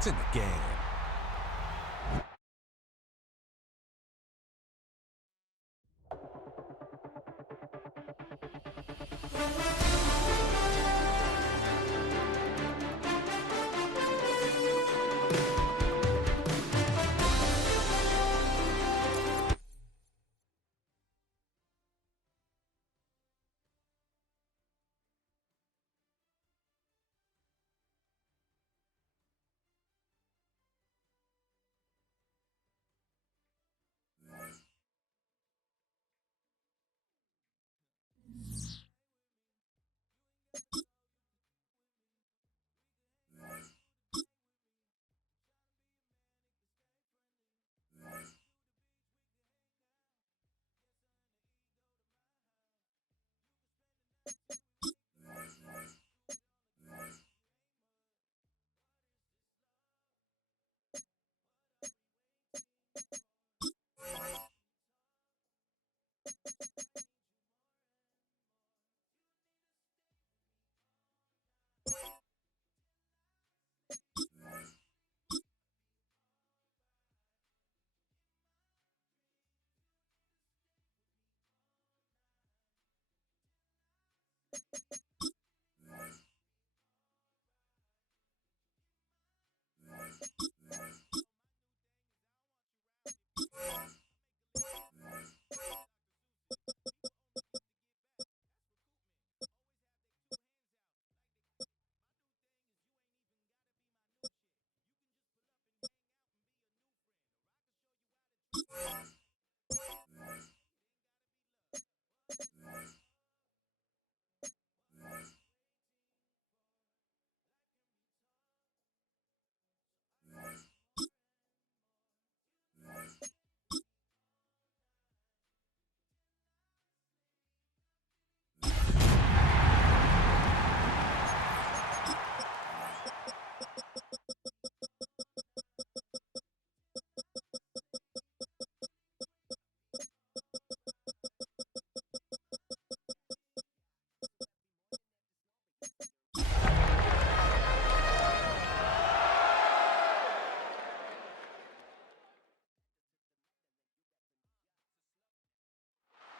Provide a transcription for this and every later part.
It's in the game.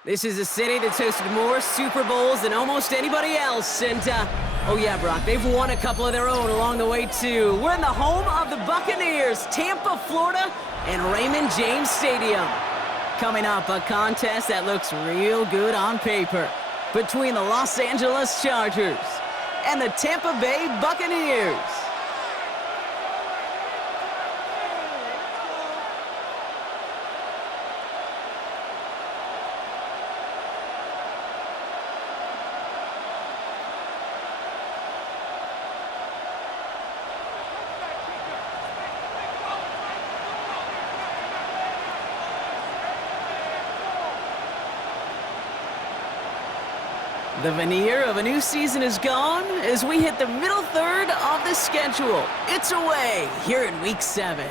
This is a city that's hosted more Super Bowls than almost anybody else, and, oh yeah, Brock, they've won a couple of their own along the way, too. We're in the home of the Buccaneers, Tampa, Florida, and Raymond James Stadium. Coming up, a contest that looks real good on paper between the Los Angeles Chargers and the Tampa Bay Buccaneers. The veneer of a new season is gone as we hit the middle third of the schedule. It's away here in Week 7.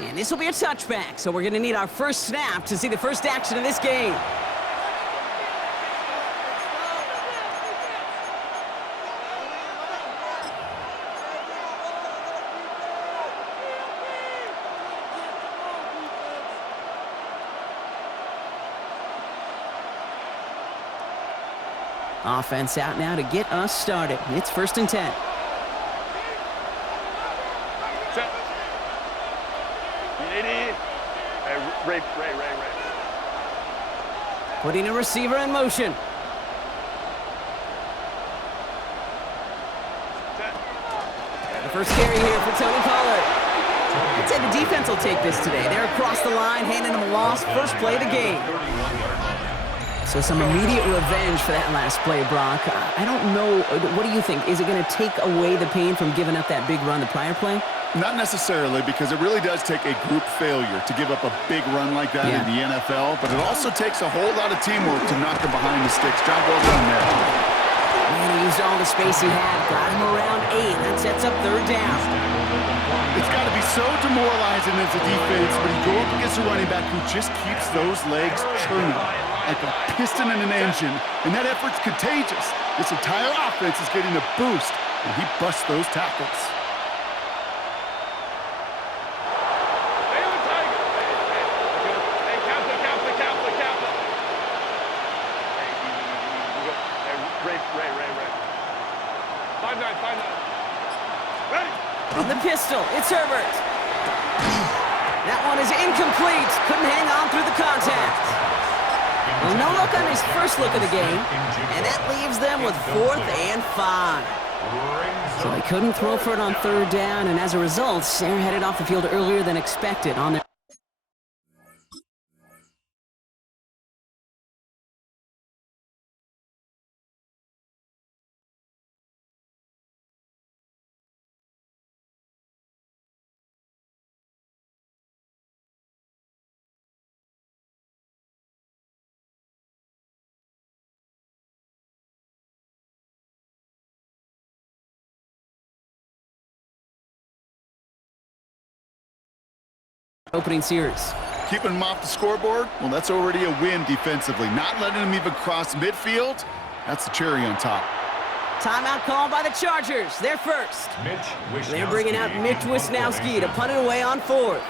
And this will be a touchback, so we're going to need our first snap to see the first action of this game. Offense out now to get us started. It's 1st and 10. Set. Ray. Putting a receiver in motion. The first carry here for Tony Pollard. I'd say the defense will take this today. They're across the line, handing them a loss. First play of the game. So some immediate revenge for that last play, Brock. I don't know. What do you think? Is it going to take away the pain from giving up that big run the prior play? Not necessarily, because it really does take a group failure to give up a big run like that in the NFL, but it also takes a whole lot of teamwork to knock him behind the sticks. Job well done there. Man, he used all the space he had. Got him around 8. That sets up 3rd down. It's got to be so demoralizing as a defense when you go up against a running back who just keeps those legs churning like a piston in an engine, and that effort's contagious. This entire offense is getting a boost, and he busts those tackles. Ray. 5-9. Ready? From the pistol, it's Herbert. That one is incomplete. Couldn't hang on through the contact. Well, no luck on his first look of the game, and that leaves them with 4th and 5. So they couldn't throw for it on 3rd down, and as a result, they're headed off the field earlier than expected on their... opening series. Keeping him off the scoreboard, well, that's already a win defensively. Not letting him even cross midfield, that's the cherry on top. Timeout called by the Chargers. They're first. They're bringing out Mitch Wisnowski to punt it away on 4th.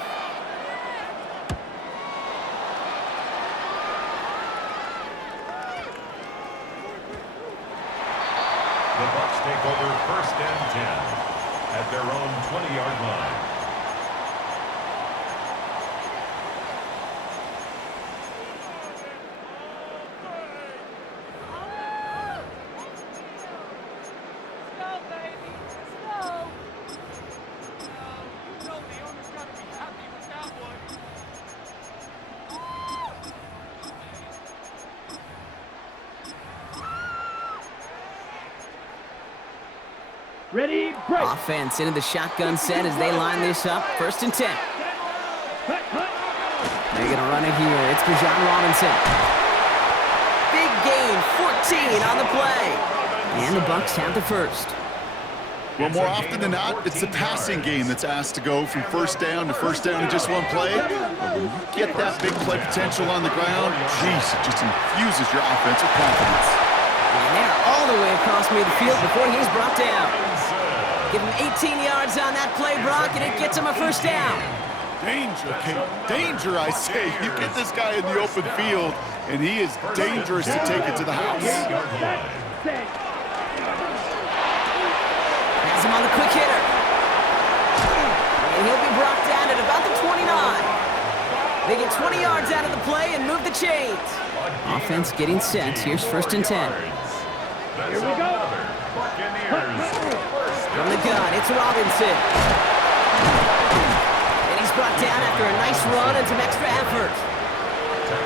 The Bucs take over 1st and 10 at their own 20-yard line. Ready, break. Offense into the shotgun set as they line this up. 1st and 10. They're going to run it here. It's Bijan Robinson. Big gain, 14 on the play. And the Bucs have the first. Well, more often than not, it's the passing game that's asked to go from 1st down to 1st down in just one play. But when you get that big play potential on the ground, geez, it just infuses your offensive confidence. And they're all the way across midfield before he's brought down. Give him 18 yards on that play, Brock, and it gets him a 1st down. Danger, Kate. Danger, I say. You get this guy in the open field, and he is dangerous to take it to the house. Has him on the quick hitter. And he'll be brought down at about the 29. They get 20 yards out of the play and move the chains. Offense getting set. Here's 1st and 10. Here we go. From the gun, it's Robinson. And he's brought down after a nice run and some extra effort.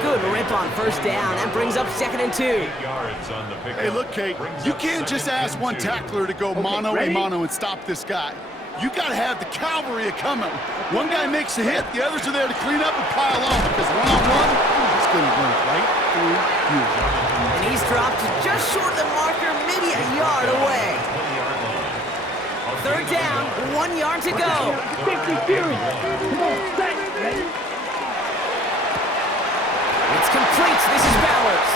Good rip on 1st down. That brings up 2nd and 2. Hey, look, Kate, you can't just ask one tackler to go mano-a-mano and stop this guy. You got to have the cavalry coming. One guy makes a hit, the others are there to clean up and pile on, because one-on-one, it's going to run right through you. And he's dropped just short of the marker, maybe a yard away. 3rd down, 1 yard to go. 50 Fury. Come on, set. Ready? It's complete. This is Bowers.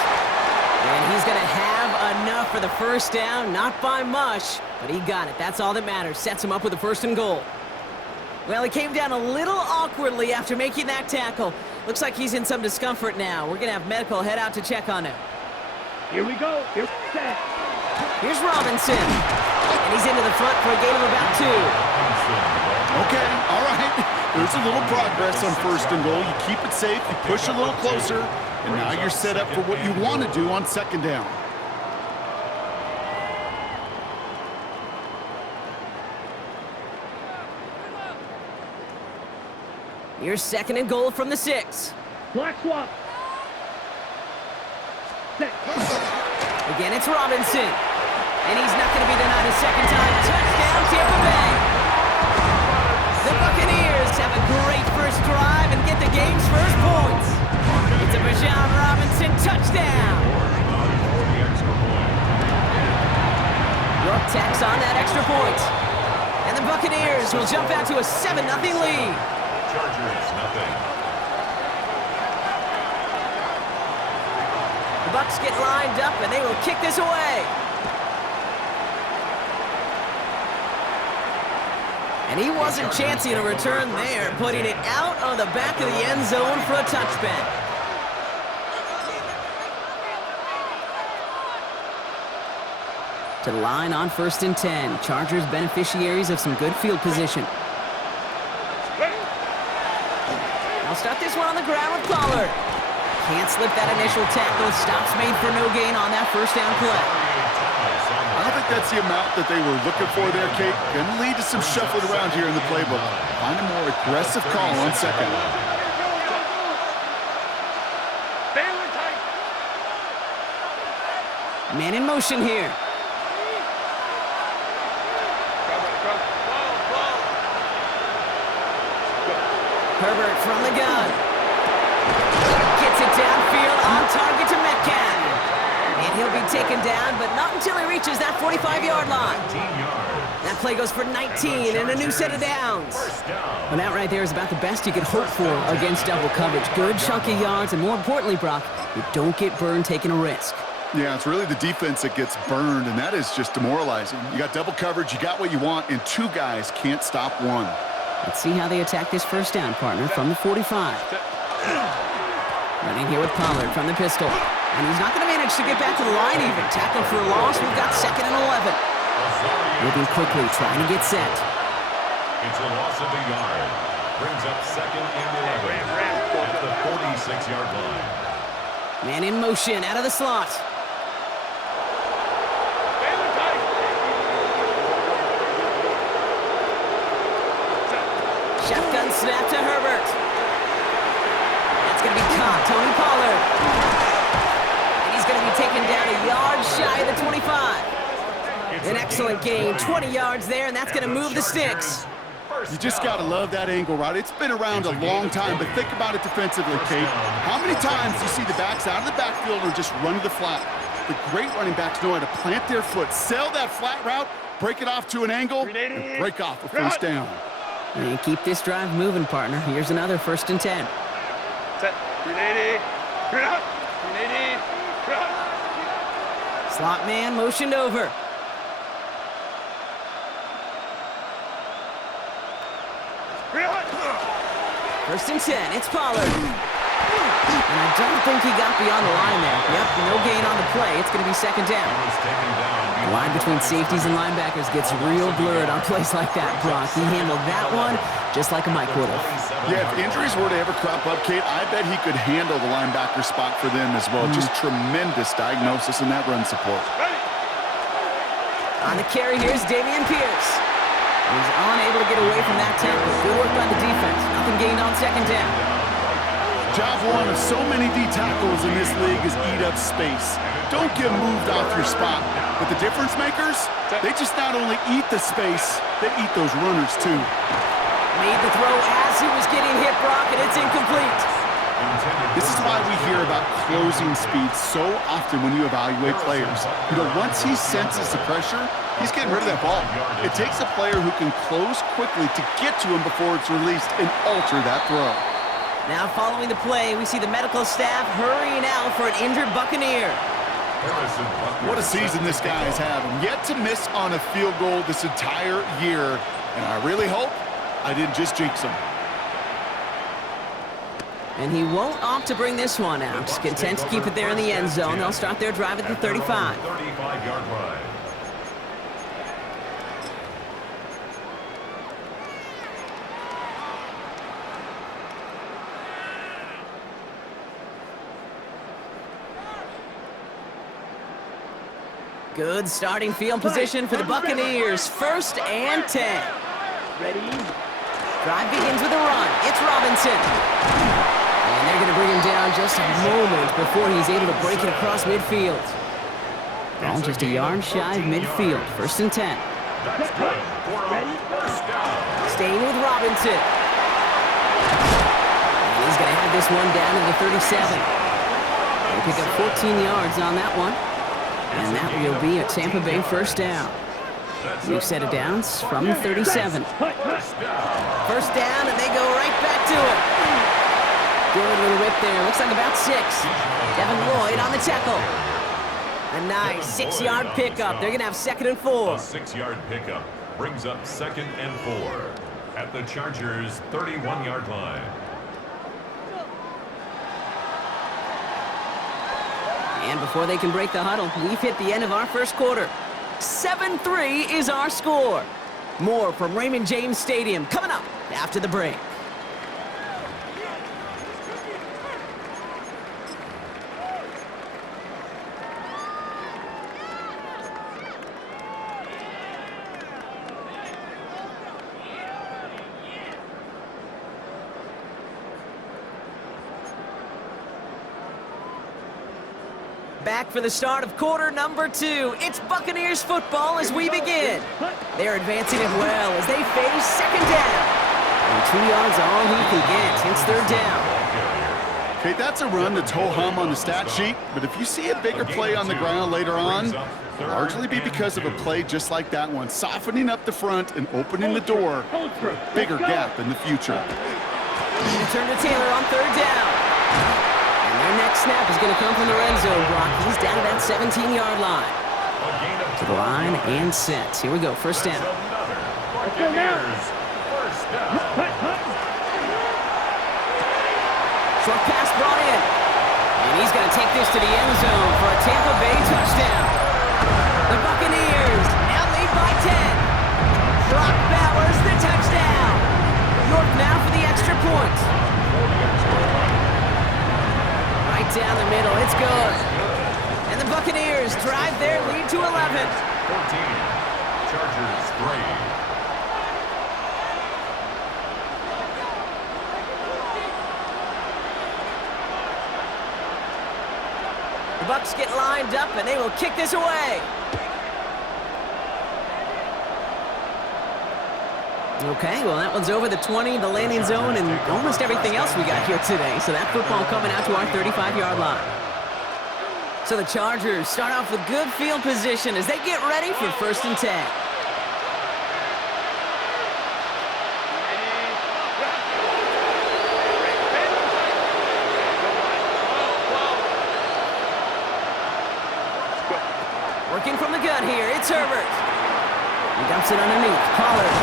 And he's going to have enough for the 1st down. Not by much, but he got it. That's all that matters. Sets him up with a 1st and goal. Well, he came down a little awkwardly after making that tackle. Looks like he's in some discomfort now. We're going to have medical head out to check on him. Here we go. Here, set. Here's Robinson. And he's into the front for a gain of about 2. Okay, all right. There's a little progress on 1st and goal. You keep it safe, you push a little closer, and now you're set up for what you want to do on 2nd down. Here's 2nd and goal from the 6. Black swap. Set. Again, it's Robinson. And he's not going to be denied a 2nd time. Touchdown, Tampa Bay. The Buccaneers have a great first drive and get the game's first points. It's a Bijan Robinson touchdown. York tacks on that extra point. And the Buccaneers will jump out to a 7-0 lead. Chargers, nothing. The Bucs get lined up and they will kick this away. And he wasn't chancing a return there, putting it out on the back of the end zone for a touchback. to the line on 1st and 10. Chargers beneficiaries of some good field position. I'll start this one on the ground with Pollard. Can't slip that initial tackle. Stops made for no gain on that first down play. I don't think that's the amount that they were looking for there, Kate. Going to lead to some shuffling around here in the playbook. Find a more aggressive call on second. Man in motion here. Herbert from the gun. Gets it downfield on target to Metcalf. And he'll be taken down, but not until he reaches that 45-yard line. That play goes for 19 and a new set of downs. Well, that right there is about the best you could hope for against double coverage. Good chunky yards, and more importantly, Brock, you don't get burned taking a risk. Yeah, it's really the defense that gets burned, and that is just demoralizing. You got double coverage, you got what you want, and two guys can't stop one. Let's see how they attack this first down, partner, from the 45. Running here with Pollard from the pistol. And he's not going to manage to get back to the line even. Tackle for a loss. We've got 2nd and 11. Moving quickly, trying to get set. It's a loss of a yard. Brings up 2nd and 11 at the 46-yard line. Man in motion, out of the slot. Shotgun snap to Herbert. That's going to be caught. Tony Pollard. And he's going to be taken down a yard shy of the 25. An excellent gain. 20 yards there, and that's going to move the sticks. You just got to love that angle, right? It's been around a long time, but think about it defensively, Kate. How many times do you see the backs out of the backfield or just run to the flat? The great running backs know how to plant their foot, sell that flat route, break it off to an angle, and break off a first down. And keep this drive moving, partner. Here's another 1st and 10. Set. 380. 380. Slot man motioned over. First and 10, it's Pollard. And I don't think he got beyond the line there. Yep, no gain on the play. It's going to be 2nd down. The line between safeties and linebackers gets real blurred on plays like that, Brock. He handled that one just like a Mike would have. Yeah, if injuries were to ever crop up, Kate, I bet he could handle the linebacker spot for them as well. Just tremendous diagnosis in that run support. On the carry, here's Dameon Pierce. He's unable to get away from that tackle. Good work by the defense. Nothing gained on 2nd down. Job one of so many D tackles in this league is eat up space. Don't get moved off your spot. But the difference makers, they just not only eat the space, they eat those runners too. Made the throw as he was getting hit, Brock, and it's incomplete. This is why we hear about closing speed so often when you evaluate players. You know, once he senses the pressure, he's getting rid of that ball. It takes a player who can close quickly to get to him before it's released and alter that throw. Now following the play, we see the medical staff hurrying out for an injured Buccaneer. What a season this guy is having. Yet to miss on a field goal this entire year. And I really hope I didn't just jinx him. And he won't opt to bring this one out. Content to keep it there in the end zone. They'll start their drive at the 35. 35-yard line. Good starting field position for the Buccaneers. 1st and 10. Ready? Drive begins with a run. It's Robinson. And they're going to bring him down just a moment before he's able to break it across midfield. Ball just a yard shy of midfield. 1st and 10. Staying with Robinson. And he's going to have this one down to the 37. They pick up 14 yards on that one. And that will be a Tampa Bay 1st down. New set of downs from the 37. 1st down, and they go right back to it. Good little whip there. Looks like about 6. Devin Lloyd on the tackle. A nice 6-yard pickup. They're going to have 2nd and 4. A 6-yard pickup brings up 2nd and 4 at the Chargers' 31-yard line. And before they can break the huddle, we've hit the end of our 1st quarter. 7-3 is our score. More from Raymond James Stadium coming up after the break. Back for the start of quarter number 2. It's Buccaneers football as we begin. They're advancing it well as they face second down. And 2 yards all he can get. It's third down. Okay, that's a run that's ho-hum on the stat sheet, but if you see a bigger play on the ground later on, it'll largely be because of a play just like that one, softening up the front and opening the door for a bigger gap in the future. And turn to Taylor on third down. Their next snap is going to come from the red zone, Brock. He's down to that 17-yard line. To the line and set. Here we go, first down. Let's go now. Short pass brought in. And he's going to take this to the end zone for a Tampa Bay touchdown. The Buccaneers now lead by 10. Brock Bowers, the touchdown. York now for the extra point. Right down the middle, it's good. And the Buccaneers drive their lead to 11. 14. Chargers 3. The Bucs get lined up and they will kick this away. Okay, well that one's over the 20, the landing zone, and almost everything else we got here today. So that football coming out to our 35-yard line. So the Chargers start off with good field position as they get ready for first and 10. Working from the gun here, it's Herbert. He dumps it underneath, Pollard.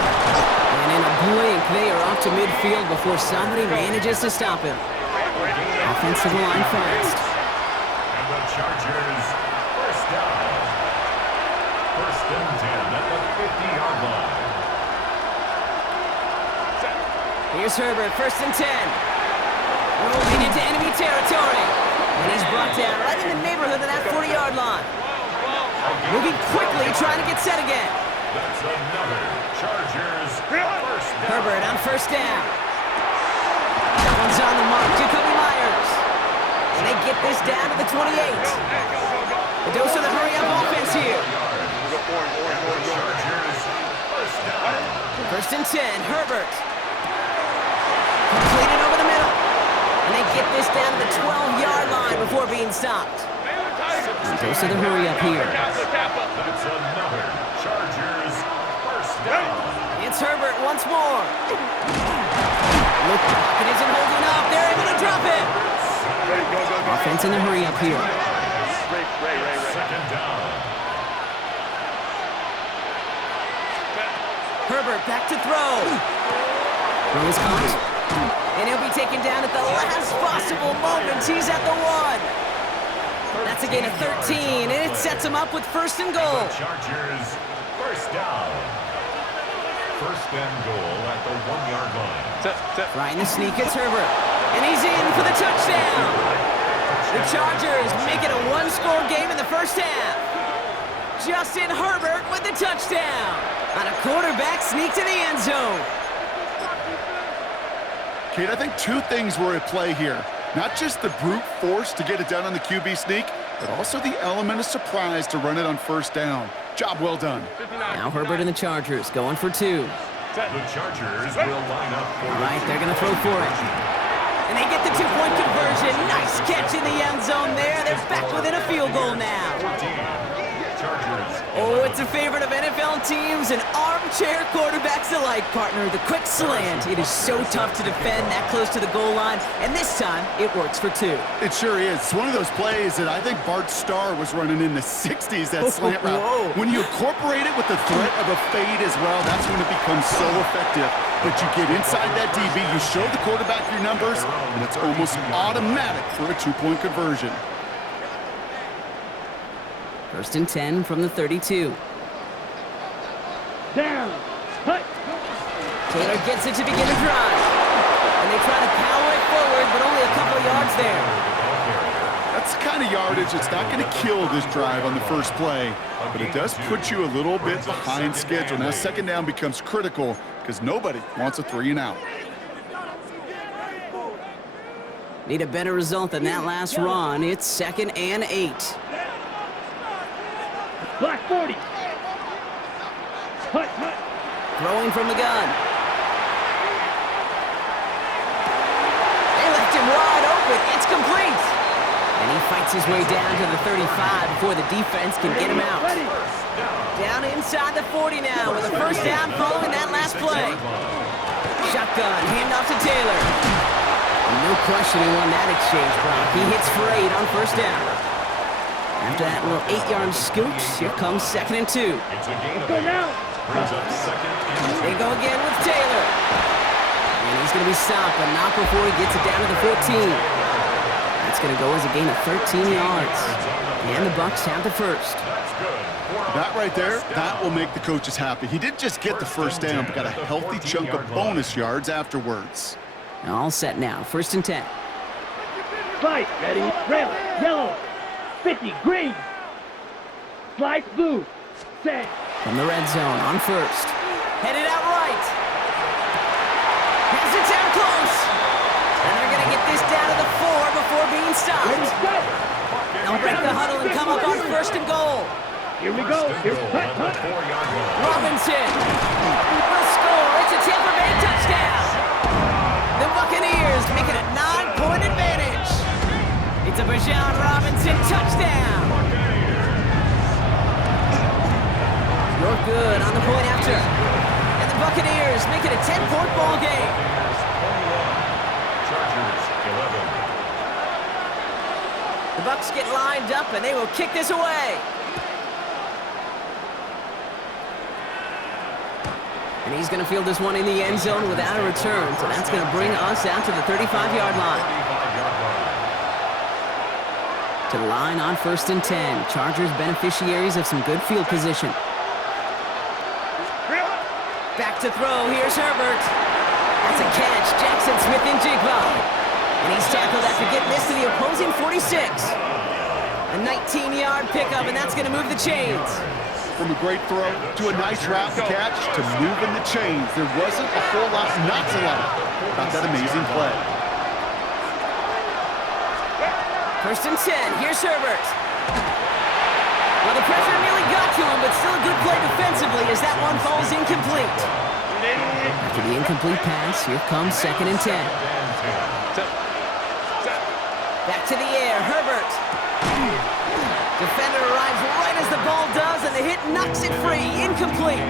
And in a blink, they are off to midfield before somebody manages to stop him. Offensive line fast. And the Chargers first down. First and 10 at the 50-yard line. Here's Herbert, first and 10. Rolling into enemy territory. And he's brought down right in the neighborhood of that 40-yard line. Moving quickly, trying to get set again. That's another Chargers first down. Herbert on first down. That one's on the mark, Jacoby Myers. And they get this down to the 28. The dose of the hurry-up offense here. Chargers first down. First and 10, Herbert. Completed over the middle. And they get this down to the 12-yard line before being stopped. The dose of the hurry-up here. That's another Chargers first down. It's Herbert once more. Look, it isn't holding up. They're able to drop it. Offense in the hurry-up here. Second down. Herbert back to throw. Throw is caught. And he'll be taken down at the last possible moment. He's at the 1. That's a gain of 13, and it sets him up with first and goal. Chargers first down. First and goal at the 1-yard line. Right in the sneak, it's Herbert. And he's in for the touchdown. The Chargers make it a one-score game in the first half. Justin Herbert with the touchdown. On a quarterback sneak to the end zone. Kate, I think two things were at play here. Not just the brute force to get it done on the QB sneak, but also the element of surprise to run it on first down. Job well done. Now Herbert and the Chargers going for 2. The Chargers will line up for Right, they're going to throw for it. And they get the 2-point conversion. Nice catch in the end zone there. They're back within a field goal now. 14. Chargers. Oh, it's a favorite of NFL teams and armchair quarterbacks alike, partner. The quick slant. It is so tough to defend that close to the goal line, and this time it works for 2. It sure is. It's one of those plays that I think Bart Starr was running in the 60s, that slant route. Whoa. When you incorporate it with the threat of a fade as well, that's when it becomes so effective. But you get inside that DB, you show the quarterback your numbers, and it's almost automatic for a 2-point conversion. First and 10 from the 32. gets it to begin the drive. And they try to power it forward, but only a couple of yards there. That's the kind of yardage that's not going to kill this drive on the first play, but it does put you a little bit behind schedule. Now second down becomes critical because nobody wants a 3 and out. Need a better result than that last run. It's 2nd and 8. Black 40. Hut, hut. Throwing from the gun. They left him wide open. It's complete. And he fights his way down to the 35 before the defense can get him out. Ready. Down inside the 40 now with a first down following that last play. Shotgun, handoff to Taylor. No question he won that exchange, Brock. He hits for 8 on first down. After that little 8-yard scoot, here comes 2nd and 2. It's a gain of Go 8. now. Brings up 2nd and 2. They go again with Taylor. And he's going to be stopped, but not before he gets it down to the 14. That's going to go as a gain of 13 yards. And the Bucks have the first. That's good. That right there, that will make the coaches happy. He didn't just get the first down, but got a healthy chunk of bonus yards afterwards. All set now, 1st and 10. Slide. Ready. Red. Yellow. 50. Green. Slice. Blue. Set. From the red zone on first. Headed out right. Has it down close. And they're going to get this down to the 4 before being Ready. stopped. Set. They'll break the huddle and come up on 1st and goal. Here we go. Here's hut, hut. 4-yard line. Robinson will score. It's a Tampa Bay touchdown. The Buccaneers make it a 9-point advantage. It's a Bijan Robinson touchdown. You're good on the point after. And the Buccaneers make it a 10-point ball game. Chargers 11. The Bucs get lined up and they will kick this away. And he's going to field this one in the end zone without a return. So that's going to bring us out to the 35-yard line. 35-yard line. To the line on 1st and 10. Chargers beneficiaries of some good field position. Back to throw. Here's Herbert. That's a catch. Jackson Smith and Jigba. And he's tackled after getting this to the opposing 46. A 19-yard pickup, and that's going to move the chains. From a great throw to a nice route catch to moving the chains. There wasn't a whole lot not to like about that amazing play. 1st and 10. Here's Herbert. Well, the pressure nearly got to him, but still a good play defensively as that one falls incomplete. After the incomplete pass, here comes 2nd and 10. Back to the air, Herbert. Defender arrives right as the ball does, and the hit knocks it free. Incomplete.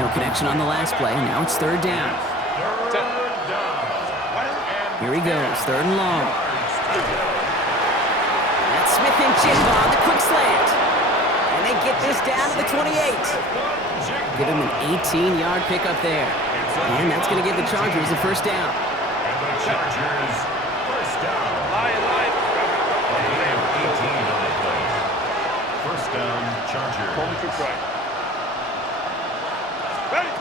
No connection on the last play. Now it's 3rd down. Here he goes, 3rd and long. That's Smith and Jigba on the quick slant. And they get this down to the 28. Give him an 18-yard pickup there. And that's going to give the Chargers a first down. And the Chargers first down. Line. A gain of 18 on the play. First down, Chargers. Ready.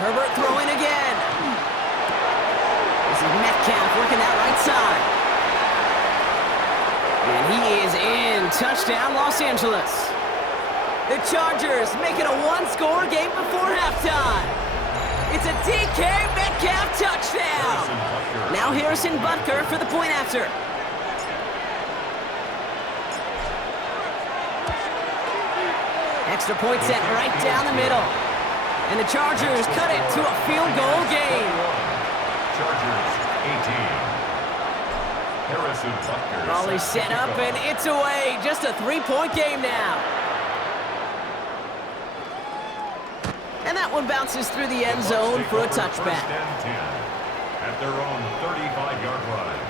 Herbert throwing again. This is Metcalf working that right side. And he is in. Touchdown, Los Angeles. The Chargers make it a one-score game before halftime. It's a DK Metcalf touchdown. Now Harrison Butker for the point after. Extra point set right down the middle. And the Chargers cut it to a field goal game. Chargers 18. Harrison Butker. Ball is set up and it's away. Just a 3-point game now. And that one bounces through the end zone for a touchback. First and 10 at their own 35-yard line.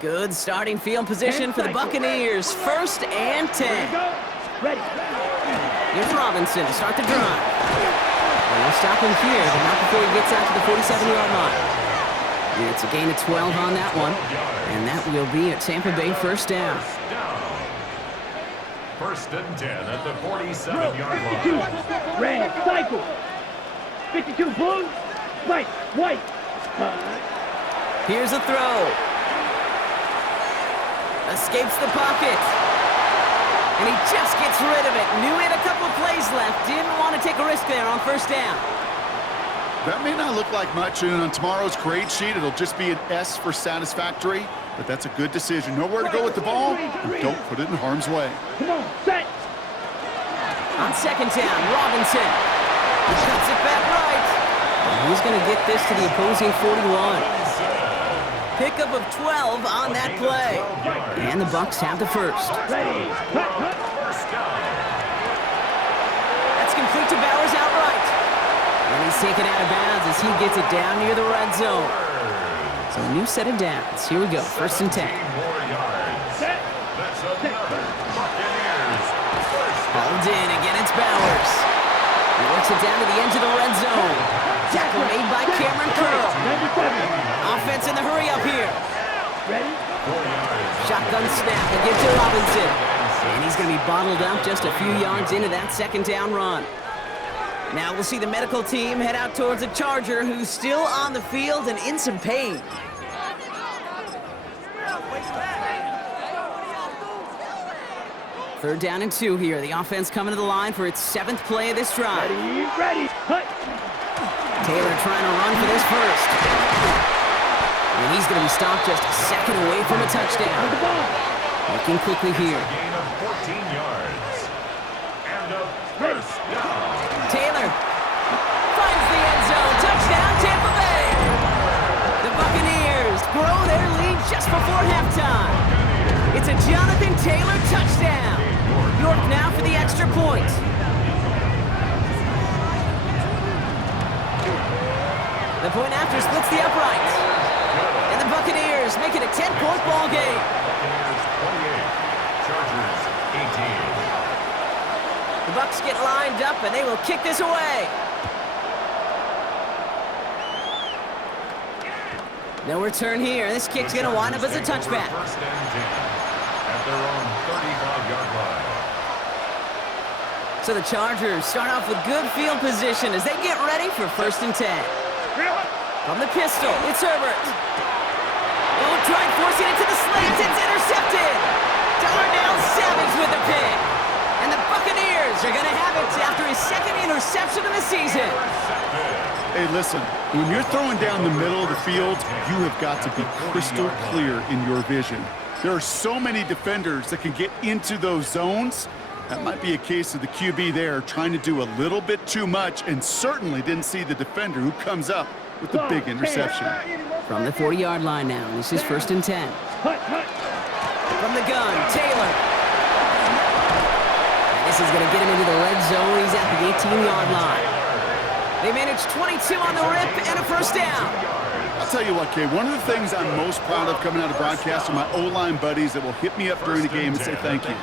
Good starting field position for the Buccaneers. 1st and 10. Go. Ready. Here's Robinson to start the drive. And they'll stop him here, but not before he gets out to the 47-yard line. It's a gain of 12 on that one, and that will be a Tampa Bay 1st down. 1st and 10 at the Drill. 47-yard 52. line. Red. Cycle. 52. Blue. White. White. Here's a throw. Escapes the pocket. And he just gets rid of it. Knew he had a couple of plays left. Didn't want to take a risk there on 1st down. That may not look like much, and on tomorrow's grade sheet, it'll just be an S for satisfactory, but that's a good decision. Know where to go with the ball, and don't put it in harm's way. Come on. Set. On 2nd down, Robinson. He cuts it back right. And he's going to get this to the opposing 41. Pickup of 12 on that play. And the Bucs have the 1st. Ready. Hut, hut. That's complete to Bowers outright. And he's taken out of bounds as he gets it down near the red zone. So a new set of downs. Here we go, 1st and 10. Set. That's another Buccaneers 1st. Hauled in, again it's Bowers. He works it down to the edge of the red zone. Tackle made by Cameron Curl. 97. Offense in the hurry up here. Ready. Shotgun snap to give to Robinson. And he's going to be bottled up just a few yards into that 2nd down run. Now we'll see the medical team head out towards a Charger who's still on the field and in some pain. Third down and 2 here. The offense coming to the line for its 7th play of this drive. Ready. Ready. Hut. Taylor trying to run for this 1st. And he's going to be stopped just a second away from a touchdown. The ball. Looking quickly here. Gain of 14 yards. And a 1st down. Taylor finds the end zone. Touchdown, Tampa Bay. The Buccaneers grow their lead just before halftime. It's a Jonathan Taylor touchdown. York now for the extra point. The point after splits the uprights. And the Buccaneers make it a 10-point ball game. Buccaneers 28. Chargers 18. The Bucs get lined up and they will kick this away. No return here. This kick's going to wind up as a touchback. 1st and 10 at their own 35-yard line. So the Chargers start off with good field position as they get ready for 1st and 10. From the pistol, it's Herbert. Oh, trying forcing it to the slant. It's intercepted. Darnell Savage with the pick. And the Buccaneers are going to have it after his 2nd interception of the season. Hey, listen, when you're throwing down the middle of the field, you have got to be crystal clear in your vision. There are so many defenders that can get into those zones. That might be a case of the QB there trying to do a little bit too much and certainly didn't see the defender who comes up with the big interception. From the 40-yard line now, this is 1st and 10. Hut, hut. From the gun, Taylor. And this is going to get him into the red zone. He's at the 18-yard line. They managed 22 on the rip and a 1st down. I'll tell you what, Kay, one of the things I'm most proud of coming out of broadcast are my O-line buddies that will hit me up during the game and say thank you.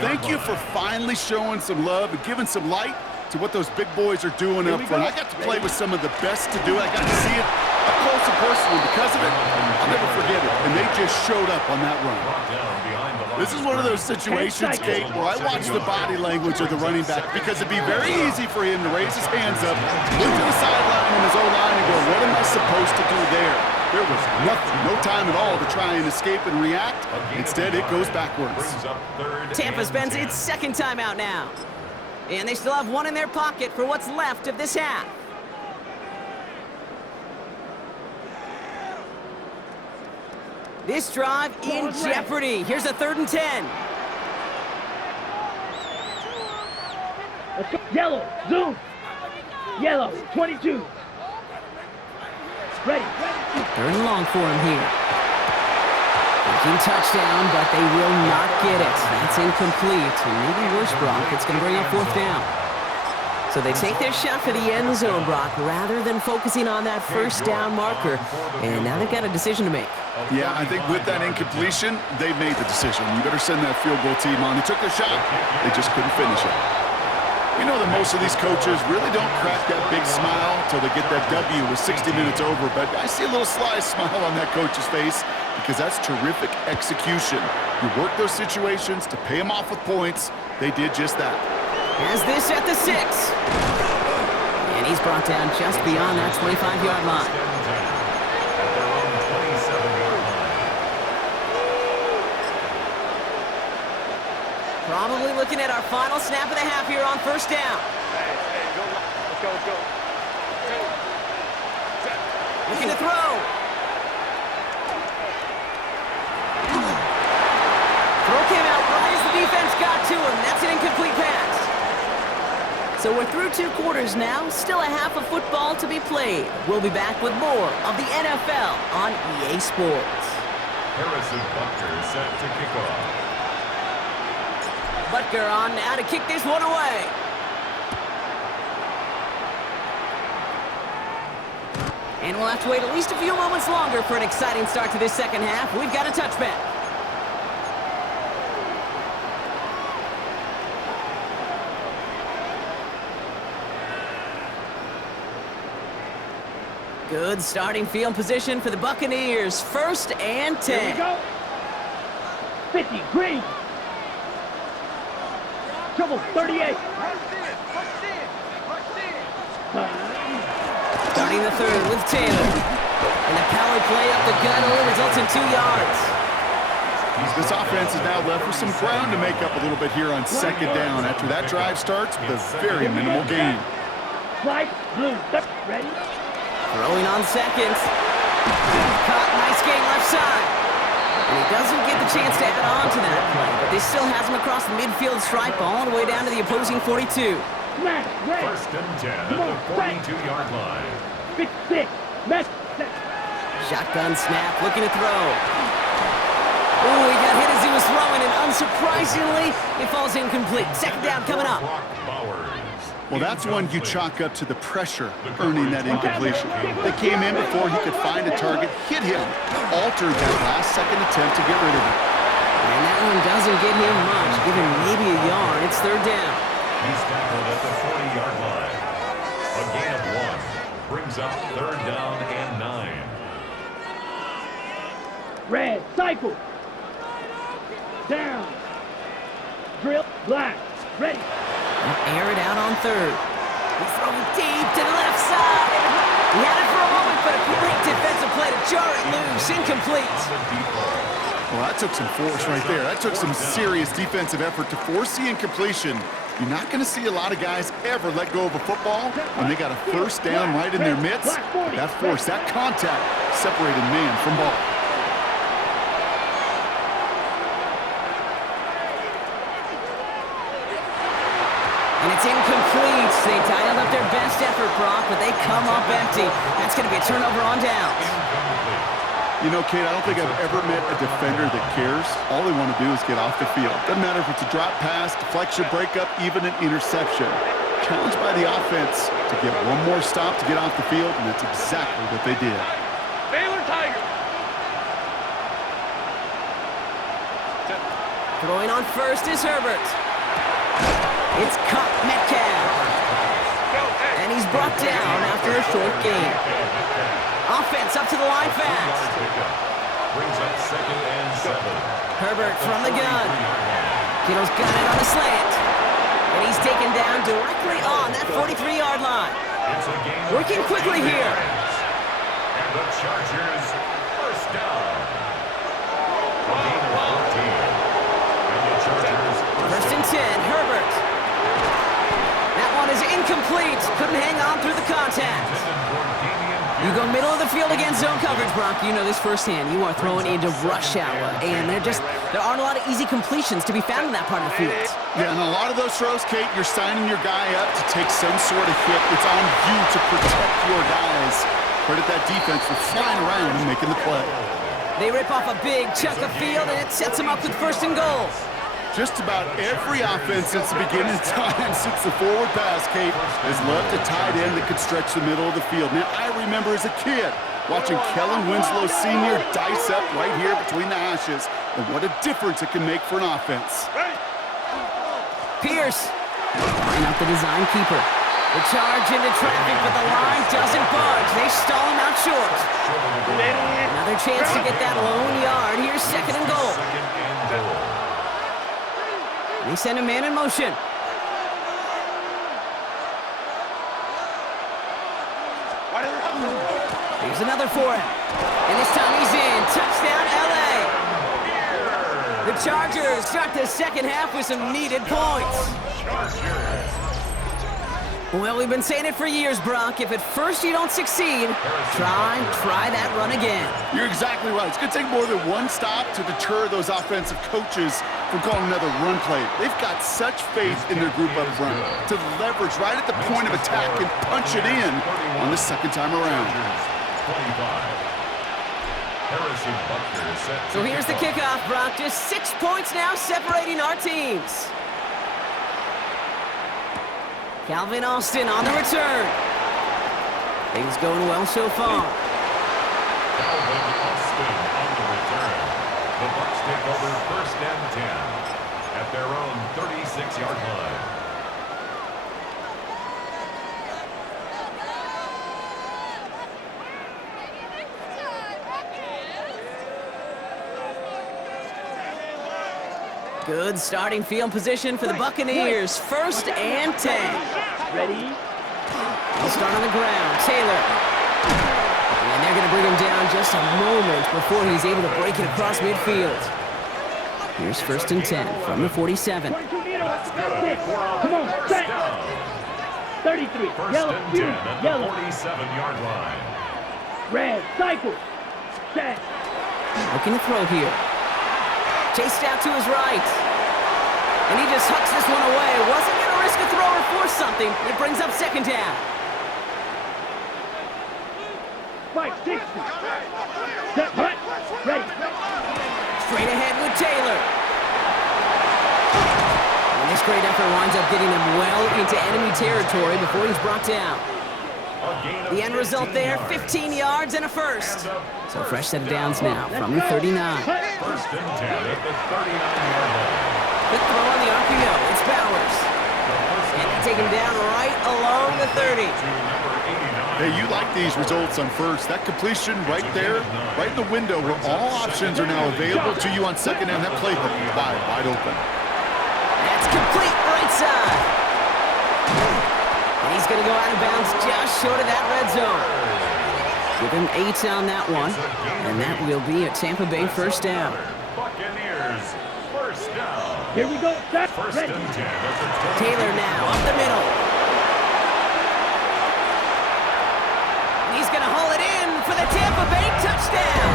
Thank you for finally showing some love and giving some light to what those big boys are doing up front. I got to play with some of the best to do it. I got to see it up close and personal. Because of it, I'll never forget it. And they just showed up on that run. This is one of those situations, Kate, where I watch the body language of the running back because it'd be very easy for him to raise his hands up, look to the sideline in his O-line and go, what am I supposed to do there? There was nothing, no time at all to try and escape and react. Instead, it goes backwards. Tampa spends its 2nd timeout now. And they still have one in their pocket for what's left of this half. This drive in jeopardy. Here's a 3rd and 10. Let's go. Yellow. Zoom. Yellow. 22. Ready. 3rd and long for him here. Thinking touchdown, but they will not get it. That's incomplete. And maybe worse, Brock. It's going to bring up 4th down. So they take their shot for the end zone, Brock, rather than focusing on that first down marker. And now they've got a decision to make. Yeah, I think with that incompletion, they've made the decision. You better send that field goal team on. They took their shot. They just couldn't finish it. We know that most of these coaches really don't crack that big smile until they get that W with 60 minutes over. But I see a little sly smile on that coach's face because that's terrific execution. You work those situations to pay them off with points. They did just that. Has this at the 6. And he's brought down just beyond that 25-yard line. At their own 27-yard line. Probably looking at our final snap of the half here on first down. Hey, go. Let's go. 2, set. Looking to throw. Throw came out right as the defense got to him. That's an incomplete pass. So we're through 2 quarters now. Still a half of football to be played. We'll be back with more of the NFL on EA Sports. Harrison Butker set to kick off. Butker on now to kick this one away. And we'll have to wait at least a few moments longer for an exciting start to this second half. We've got a touchback. Good starting field position for the Buccaneers. 1st and 10. Here we go. 50, green. Trouble, 38. Starting the third with Taylor. And the power play up the gut only results in 2 yards. This offense is now left with some ground to make up a little bit here on second down after that drive starts with a very minimal gain. Slide, blue, ready? Throwing on seconds. Caught, nice game left side. And he doesn't get the chance to add on to that play, but they still has him across the midfield stripe all the way down to the opposing 42. Smash, ready? 1st and 10 at the 42-yard line. 56, match, set. Shotgun snap, looking to throw. Ooh, he got hit as he was throwing, and unsurprisingly, it falls incomplete. Second down coming up. Brock Bowers. Well, that's one you chalk up to the pressure earning that incompletion. They came in before he could find a target, hit him, altered that last-second attempt to get rid of it. And that one doesn't get him much, give him maybe a yard. It's 3rd down. He's tackled at the 40-yard line. A gain of 1 brings up 3rd down and 9. Red, cycle. Down. Drill, black, ready. Air it out on 3rd. He's throwing deep to the left side. He had it for a moment, but a great defensive play to jar it loose. Incomplete. Well, that took some force right there. That took some serious defensive effort to force the incompletion. You're not going to see a lot of guys ever let go of a football when they got a first down right in their midst. That force, that contact separated man from ball. And it's incomplete. They dialed up their best effort, Brock, but they come up empty. That's going to be a turnover on downs. You know, Kate, I don't think I've ever met a defender that cares. All they want to do is get off the field. Doesn't matter if it's a drop pass, deflection, breakup, even an interception. Challenged by the offense to get one more stop to get off the field, and that's exactly what they did. Baylor Tiger. Throwing on 1st is Herbert. It's caught Metcalf. And he's brought down after a short gain. Offense up to the line fast. Brings up 2nd and 7. Herbert from the gun. Kittle's got it on a slant. And he's taken down directly on that 43-yard line. It's a gain of Working quickly 14 here. yards. And the Chargers first down. A gain of 14. And the Chargers 1st and 10, Herbert. That one is incomplete. Couldn't hang on through the contact. You go middle of the field against zone coverage, Brock. You know this firsthand. You are throwing into rush hour, and there aren't a lot of easy completions to be found in that part of the field. Yeah, and a lot of those throws, Kate, you're signing your guy up to take some sort of hit. It's on you to protect your guys. Credit that defense for flying around and making the play. They rip off a big chunk of field, and it sets them up with 1st and goal. Just about every offense since the beginning of time, since the forward pass, Kate, has loved a tight end that could stretch the middle of the field. Now, I remember as a kid watching Kellen Winslow Sr. dice up right here between the hashes, and what a difference it can make for an offense. Pierce, line up the design keeper. The charge into traffic, but the line doesn't budge. They stall him out short. Another chance to get that lone yard. Here's second and goal. They send a man in motion. Here's another for him. And this time he's in. Touchdown, LA. The Chargers start the second half with some needed points. Well, we've been saying it for years, Brock. If at first you don't succeed, try that run again. You're exactly right. It's going to take more than one stop to deter those offensive coaches from calling another run play. They've got such faith in their group up front to leverage right at the point of attack and punch it in on the second time around. So here's the kickoff, Brock. Just 6 points now separating our teams. Calvin Austin on the return. Things going well so far. Calvin Austin on the return. The Bucs take over first and 10 at their own 36-yard line. Good starting field position for the Buccaneers. First and 10. Ready? He'll start on the ground. Taylor. And they're going to bring him down just a moment before he's able to break it across midfield. Here's first and 10 from the 47. 22 meters. Come on, set. 33. First Yellow. and 10 at the Yellow. 47-yard line. Red. Cycle. Set. Looking to throw here. Chased out to his right. And he just hucks this one away. Wasn't going to risk a throw or force something. It brings up second down. Spike 60. Set. Hut. Ready. Straight ahead with Taylor. And this great effort winds up getting him well into enemy territory before he's brought down. The end result there, 15 yards and a first. So fresh set of downs now from the 39. First and 10 at the 39-yard line. Quick throw on the RPO. It's Bowers. And they take him down right along the 30. Hey, you like these results on first. That completion right there, right in the window where all options are now available to you on second and that playbook wide open. That's complete right side. And he's going to go out of bounds just short of that red zone. Give him 8 on that one, and that will be a Tampa Bay first down. Buccaneers, first down. Here we go. Set. First Ready. and 10 at the Taylor now up the middle. He's going to haul it in for the Tampa Bay touchdown.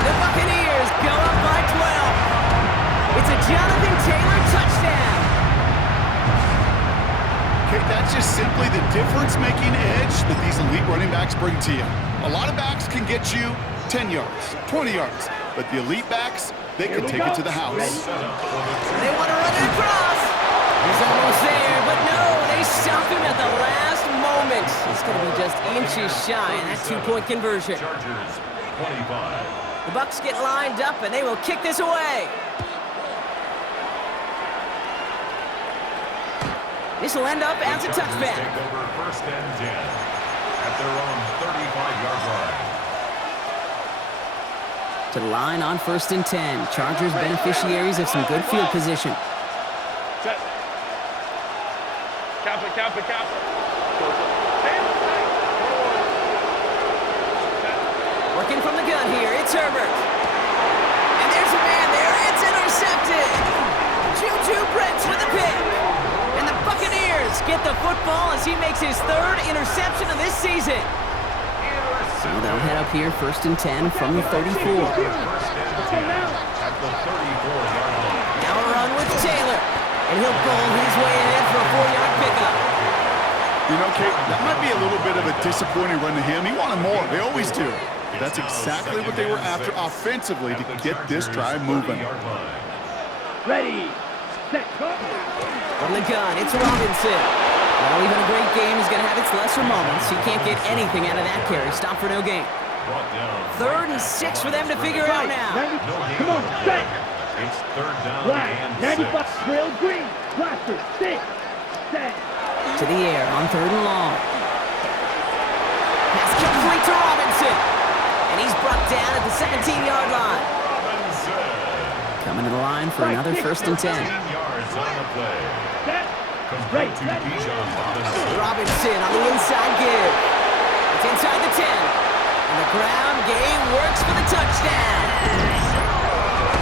The Buccaneers go up by 12. It's a Jonathan Taylor touchdown. Okay, that's just simply the difference-making edge that these elite running backs bring to you. A lot of backs can get you 10 yards, 20 yards, but the elite backs, they can take it to the house. They want to run it across. He's almost there, but no, they stop him at the last moment. It's going to be just inches shy in that 2-point conversion. Chargers, 25. The Bucs get lined up, and they will kick this away. This will end up as a touchback. Take over first and 10 at their own 35-yard line. To the line on first and 10. Chargers beneficiaries of some good field position. Set. Cap it. Working from the gun here, it's Herbert. And there's a man there, it's intercepted. Juju Brents with a pick. And the Buccaneers get the football as he makes his 3rd interception of this season. So they'll head up here first and 10 from the 34. First and 10 at the 34-yard line. Now a run with Taylor. And he'll pull his way ahead for a 4-yard pickup. You know, Kate, that might be a little bit of a disappointing run to him. He wanted more. They always do. That's exactly what they were after offensively to get this drive moving. Ready. Set. Go. From the gun, it's Robinson. Well, even a great game is going to have its lesser moments. He can't get anything out of that carry. Stop for no gain. Brought down. 3rd and 6 for them to figure out now. 90. No gain Come on, on the set. play. It's 3rd down Black. and 95. 6. Trail green. Blaster. Sit. Set. To the air on 3rd and long. Pass complete to Robinson. And he's brought down at the 17-yard line. Robinson. Coming to the line for another 1st and 10. 15 yards on the play. Set. Complete to Ready. Bijan Robinson. Robinson on the inside give. It's inside the 10. And the ground game works for the touchdown.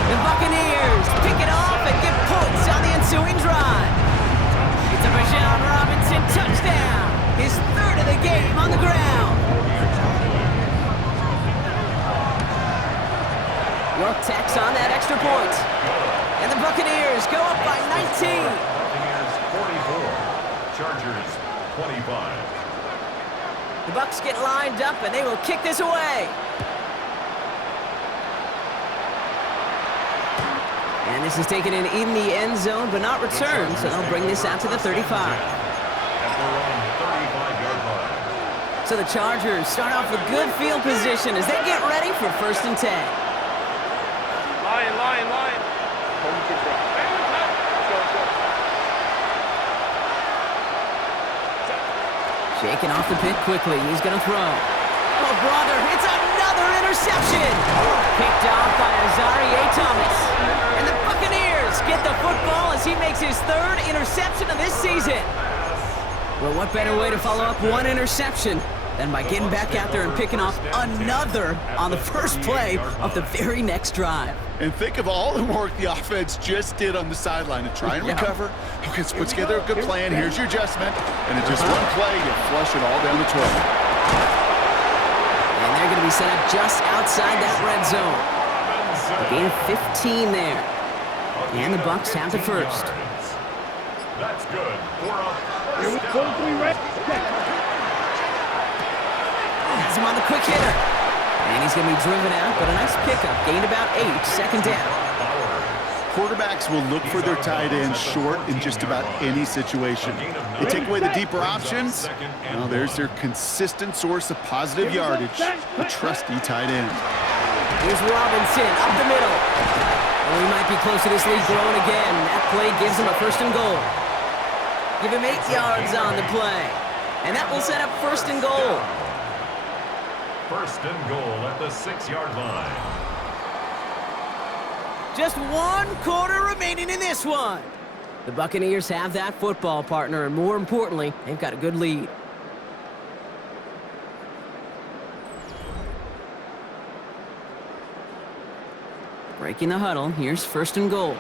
The Buccaneers pick it off and get points on the ensuing drive. It's a Bijan Robinson touchdown. His 3rd of the game on the ground. York tacks on that extra point. And the Buccaneers go up by 19. Buccaneers 44. Chargers 25. The Bucs get lined up and they will kick this away. And this is taken in the end zone, but not returned, so they'll bring this out to the 35. At their own 35-yard line. So the Chargers start off with good field position as they get ready for 1st and 10. Line. Shaking off the pick quickly. He's going to throw. Oh, brother, it's another interception. Picked off by Azareye'h Thomas. And the Buccaneers get the football as he makes his 3rd interception of this season. Well, what better way to follow up one interception than by getting back out there and picking off another on the first play of the very next drive. And think of all the work the offense just did on the sideline to try and recover. Okay, let's put together a good plan. Here's your adjustment. And in just one play, you flush it all down the toilet. And they're going to be set up just outside that red zone. A gain of 15 there. And the Bucs have the 1st. That's good. 4 up. Here we go. 3 right. Set. Has him on the quick hitter. And he's going to be driven out, but a nice pickup. Gained about 8, 2nd down. Quarterbacks will look for their tight ends short in just about any situation. They take away the deeper options. Well, there's their consistent source of positive yardage, a trusty tight end. Here's Robinson up the middle. Oh, he might be close to this lead growing again. That play gives him a 1st and goal. Give him 8 yards on the play. And that will set up 1st and goal. 1st and goal at the 6-yard line. Just 1 quarter remaining in this one. The Buccaneers have that football partner, and more importantly, they've got a good lead. Breaking the huddle, here's 1st and goal.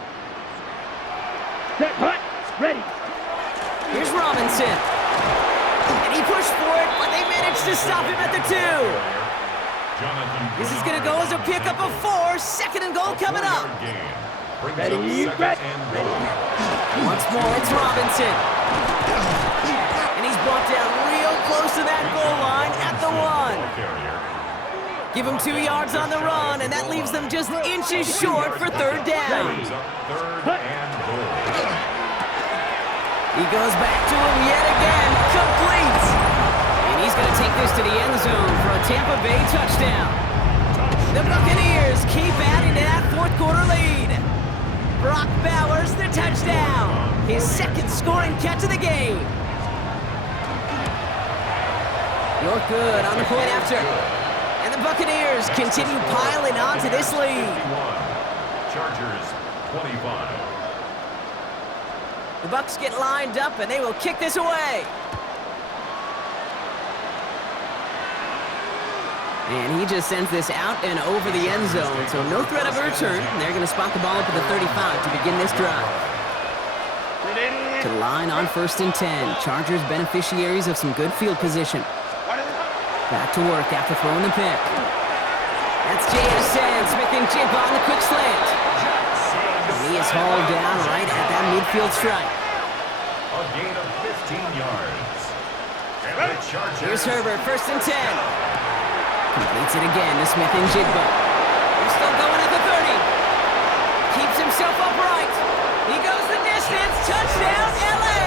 Set. Hut. Ready. Here's Robinson. And he pushed for it, but they managed to stop him at the 2. This is going to go as a pickup of 4. 2nd and goal coming up. Ready. Once more, it's Robinson. And he's brought down real close to that goal line at the 1. Give him 2 yards on the run, and that leaves them just inches short for 3rd down. He goes back to him yet again, complete. And he's going to take this to the end zone for a Tampa Bay touchdown. The Buccaneers keep adding to that 4th quarter lead. Brock Bowers the touchdown. His 2nd scoring catch of the game. You're good on the point after. And the Buccaneers continue piling on to this lead. Chargers 25. The Bucs get lined up and they will kick this away. And he just sends this out and over the end zone, so no threat of a return. They're going to spot the ball up at the 35 to begin this drive. To the line on 1st and 10. Chargers beneficiaries of some good field position. Back to work after throwing the pick. That's JSN, Smith and Jigba on the quick slant. And he is hauled down right at that midfield strike. A gain of 15 yards. And the Chargers. Here's Herbert, 1st and 10. Completes it again to Smith and Jigba. He's still going at the 30. Keeps himself upright. He goes the distance. Touchdown, LA!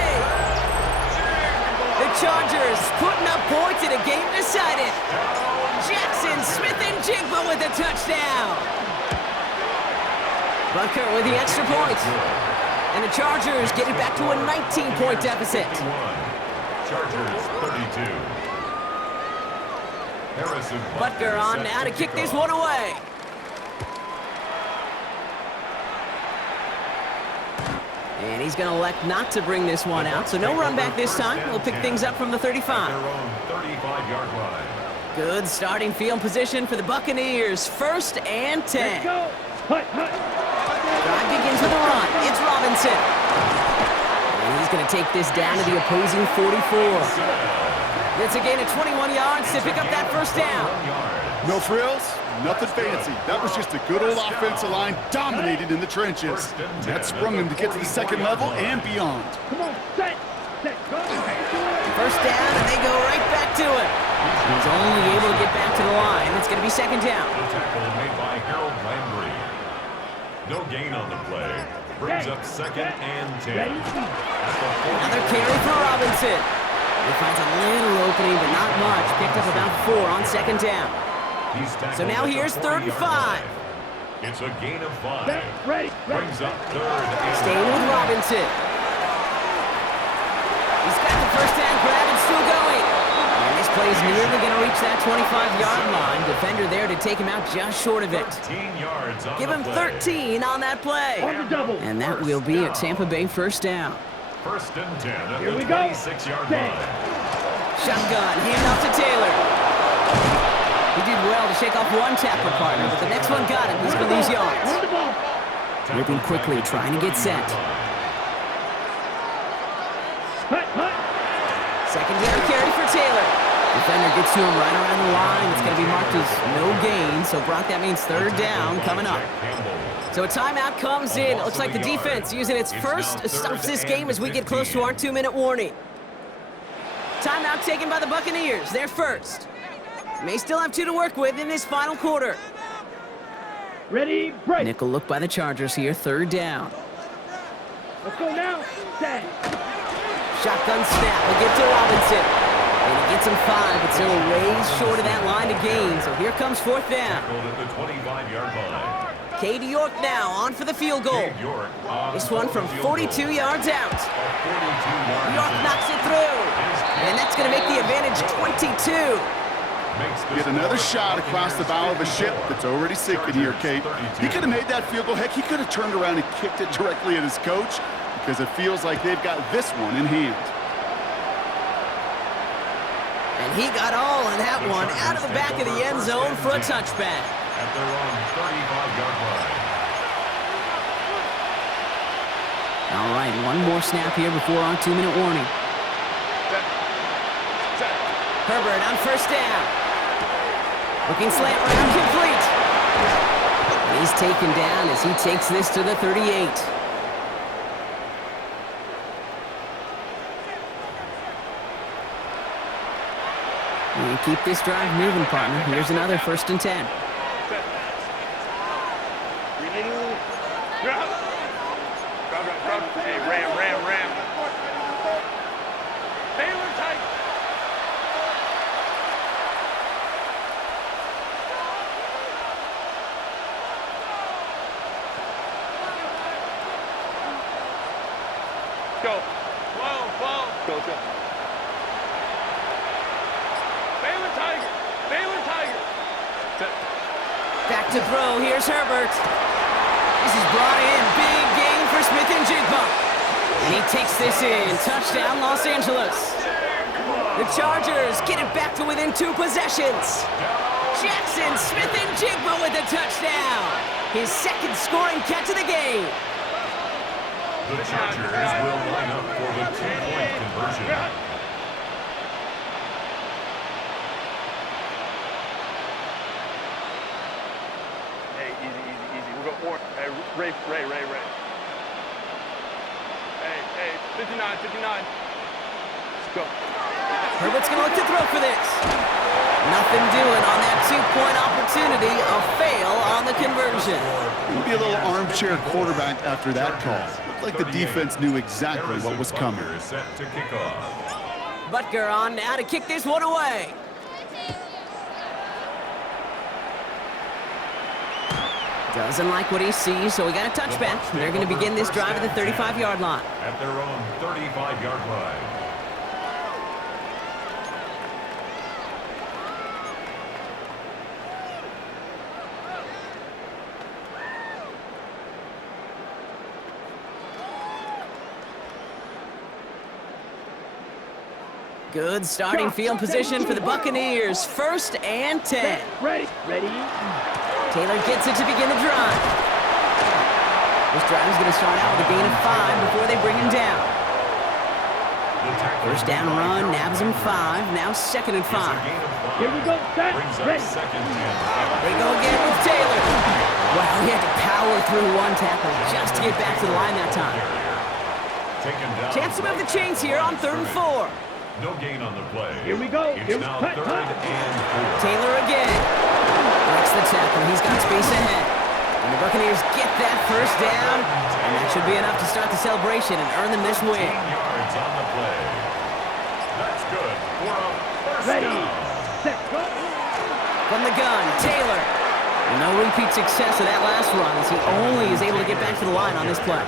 The Chargers putting up points in a game decided. Jackson Smith-Njigba with a touchdown. Butker with the extra point. And the Chargers get it back to a 19-point deficit. Chargers 32. Harrison Butker on now to kick this one away. And he's going to elect not to bring this one out, so no run back this time. We'll pick things up from the 35. Their own 35-yard line. Good starting field position for the Buccaneers. 1st and 10. Let's go. Hut, hut. Drive begins with a run. It's Robinson. And he's going to take this down to the opposing 44. It's a gain of 21 yards to pick up that first down. No frills, nothing fancy. That was just a good old offensive line dominated in the trenches. That sprung them to get to the second level and beyond. Come on, set, go. First down, and they go right back to it. He's only able to get back to the line. It's going to be second down. The tackle made by Harold Landry. No gain on the play. Brings up 2nd and 10. Another carry for Robinson. He finds a little opening, but not much. Picked up about 4 on second down. So now here's 3rd and 5. It's a gain of 5. Ready. Brings up 3rd and Staying with Robinson. He's got the first down grab and still going. And this play is nearly going to reach that 25-yard line. Defender there to take him out just short of it. 13 yards on Give him the play. 13 on that play. On the double. And that will be a Tampa Bay first down. 1st and 10 at Here the we go. 26-yard Set. line. Shotgun, handoff to Taylor. He did well to shake off one tackle partner, but the next one got him. He's going to lose yards. Run the ball. Moving quickly, trying to get set. Hut, hut. Second down carry for Taylor. Defender gets to him right around the line. It's going to be marked as no gain. So, Brock, that means 3rd down coming up. So a timeout comes in. It looks like the defense using its first stops this game as we get close to our 2-minute warning. Timeout taken by the Buccaneers. They're first. May still have 2 to work with in this final quarter. Ready, break. Nickel look by the Chargers here. 3rd down. Let's go now. Set. Shotgun snap. We'll get to Robinson. And he gets him 5, but still a ways short of that line to gain. So here comes 4th down. At the 25-yard line. Katie York now on for the field goal. Cade York on This one from 42 yards out. 42 yards. York knocks it through. And that's going to make the advantage 22. Get another shot across the bow of a ship that's already sinking here, Kate. He could have made that field goal. Heck, he could have turned around and kicked it directly at his coach because it feels like they've got this one in hand. And he got all in that one out of the back of the end zone for a touchback. At their own 35-yard line. All right, one more snap here before our 2-minute warning. Herbert on first down. Looking slant round, complete. And he's taken down as he takes this to the 38. And keep this drive moving, partner. Here's another 1st and 10. Hey, ram. Baylor tight. Go. Flow. Go. Baylor Tiger. Back to throw. Here's Herbert. This is brought in. Big gain for Smith-Njigba. And he takes this in. Touchdown, Los Angeles. The Chargers get it back to within 2 possessions. Jackson Smith-Njigba with a touchdown. His 2nd scoring catch of the game. The Chargers will line up for the 2-point conversion. Hey, easy. We'll go more. Hey, Ray. Hey, 59. Let's go. Herbert's going to look to throw for this. Nothing doing on that 2-point opportunity. A fail on the conversion. Maybe a little armchair quarterback after that call. looked like the defense knew exactly what was coming. Butker is set to kick off. Butker on now to kick this one away. Doesn't like what he sees, so we got a touchback. They're going to begin this drive at the 35-yard line. At their own 35-yard line. Good starting field position for the Buccaneers. 1st and 10. Ready. Taylor gets it to begin the drive. This drive is going to start out with a gain of 5 before they bring him down. First down run, nabs him 5. Now 2nd and 5. Here we go. Set. Ready. They go again with Taylor. Wow, he had to power through one tackle just to get back to the line that time. Chance to move the chains here on 3rd and 4. No gain on the play. Here we go. It's now 3rd and 4. Taylor again. Breaks the tackle. He's got space ahead. And the Buccaneers get that first down. And that should be enough to start the celebration and earn them this win. 10 yards on the play. That's good for a first Ready. down. Set. Go. From the gun, Taylor. And no repeat success of that last run as he only is able to get back to the line on this play.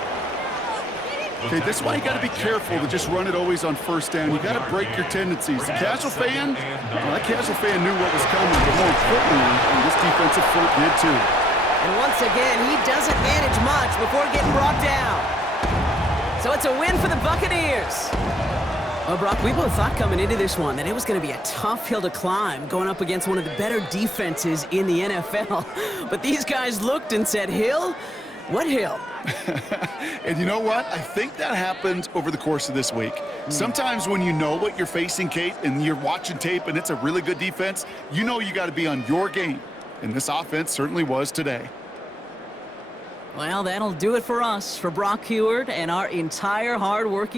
Okay, this is why you got to be careful to just run it always on 1st down. You got to break your tendencies. The casual fan, well, that casual fan knew what was coming, but more importantly, this defensive front did too. And once again, he doesn't manage much before getting brought down. So it's a win for the Buccaneers. Well, Brock, we both thought coming into this one that it was going to be a tough hill to climb going up against one of the better defenses in the NFL. But these guys looked and said, Hill? What hill? And you know what? I think that happened over the course of this week. Sometimes when you know what you're facing, Kate, and you're watching tape and it's a really good defense, you know you got to be on your game. And this offense certainly was today. Well, that'll do it for us, for Brock Huard and our entire hard-working